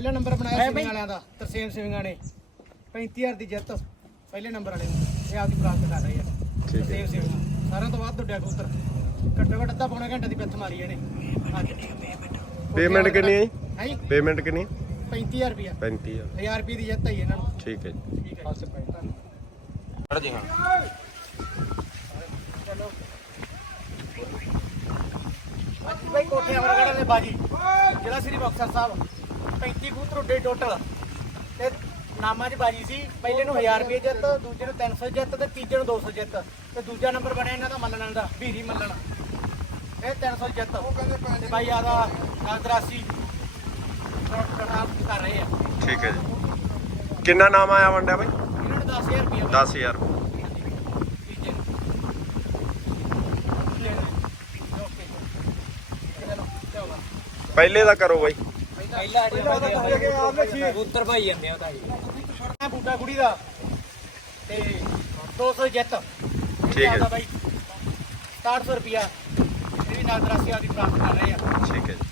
ਪਹਿਲਾ ਨੰਬਰ ਬਣਾਇਆ ਸਿੰਘ ਵਾਲਿਆਂ ਦਾ ਤਰਸੇਮ ਸਿੰਘਾਂ ਨੇ। 35000 ਦੀ ਜਿੱਤ ਪਹਿਲੇ ਨੰਬਰ ਵਾਲੇ ਨੂੰ। ਇਹ ਆਪਦੀ ਪ੍ਰਾਪਤ ਕਰ ਰਹੇ ਠੀਕ ਹੈ। ਤਰਸੇਮ ਸਿੰਘ ਸਾਰਿਆਂ ਤੋਂ ਵੱਧ ਉੱਡਿਆ ਕਬੂਤਰ। ਘੱਟੋ ਘੱਟ ਅੱਧਾ ਪੌਣਾ ਘੰਟੇ ਦੀ ਪਿੱਥ ਮਾਰੀ ਇਹਨੇ। ਅੱਜ ਪੇਮੈਂਟ ਕਿੰਨੀ ਹੈ ਜੀ? ਹੈ? ਜੀ ਪੇਮੈਂਟ ਕਿੰਨੀ 35000 ਰੁਪਿਆ 35000 1000 ਰੁਪਏ ਦੀ ਜਿੱਤ ਆਈ ਇਹਨਾਂ ਨੂੰ। ਠੀਕ ਹੈ ਜੀ। ਠੀਕ ਹੈ ਜੀ। ਖੜ ਜੀ ਹਾਂ। ਚਲੋ ਅੱਜ ਬਾਈ ਕੋਠੇ ਅਮਰਗੜ੍ਹ ਦੇ ਬਾਜੀ ਜ਼ਿਲ੍ਹਾ ਸ੍ਰੀ ਮੁਕਤਸਰ ਸਾਹਿਬ। 35 ਕਬੂਤਰ ਉੱਡੇ ਟੋਟਲ ਤੇ ਨਾਮਾਂ 'ਚ ਬਾਜੀ ਸੀ ਪਹਿਲੇ ਨੂੰ 1000 ਰੁਪਏ ਜਿੱਤ ਦੂਜੇ ਨੂੰ 300 ਜਿੱਤ ਤੇ ਤੀਜੇ ਨੂੰ 200 ਜਿੱਤ। ਤੇ ਦੂਜਾ ਨੰਬਰ ਬਣਿਆ ਇਹਨਾਂ ਦਾ ਮੱਲਣ ਦਾ ਭੀਰੀ ਮੱਲਣ ਇਹ 300 ਜਿੱਤ। ਤੇ ਬਾਈ ਆਦਾ ਕਾਂਦਰਾਸੀ ਕਰ ਰਹੇ ਆ। ਠੀਕ ਹੈ ਜੀ। ਕਿੰਨਾ ਨਾਮ ਆਇਆ ਵੰਡਿਆ ਬਾਈ? ਇਹਨਾਂ ਨੂੰ 10000 ਰੁਪਏ। 10000 ਤੀਜੇ ਨੂੰ। ਓਕੇ। ਚਲੋ ਚਲੋ। ਪਹਿਲੇ ਦਾ ਕਰੋ ਬਾਈ। ਪਹਿਲਾ ਕਬੂਤਰ ਭਾਈ ਜਾਂਦੇ ਆ ਤਾਂ ਜੀ। ਆ ਬੂਟਾ ਕੁੜੀ ਦਾ। ਤੇ 200 ਜਿੱਤ। ਠੀਕ ਹੈ। ਬਾਈ 6700 ਰੁਪਿਆ ਇਹ ਵੀ ਨਾਗਰਾਸੀ ਆਦੀ ਪ੍ਰਾਪਤ ਕਰ ਰਹੇ ਆ। ਠੀਕ ਹੈ ਜੀ।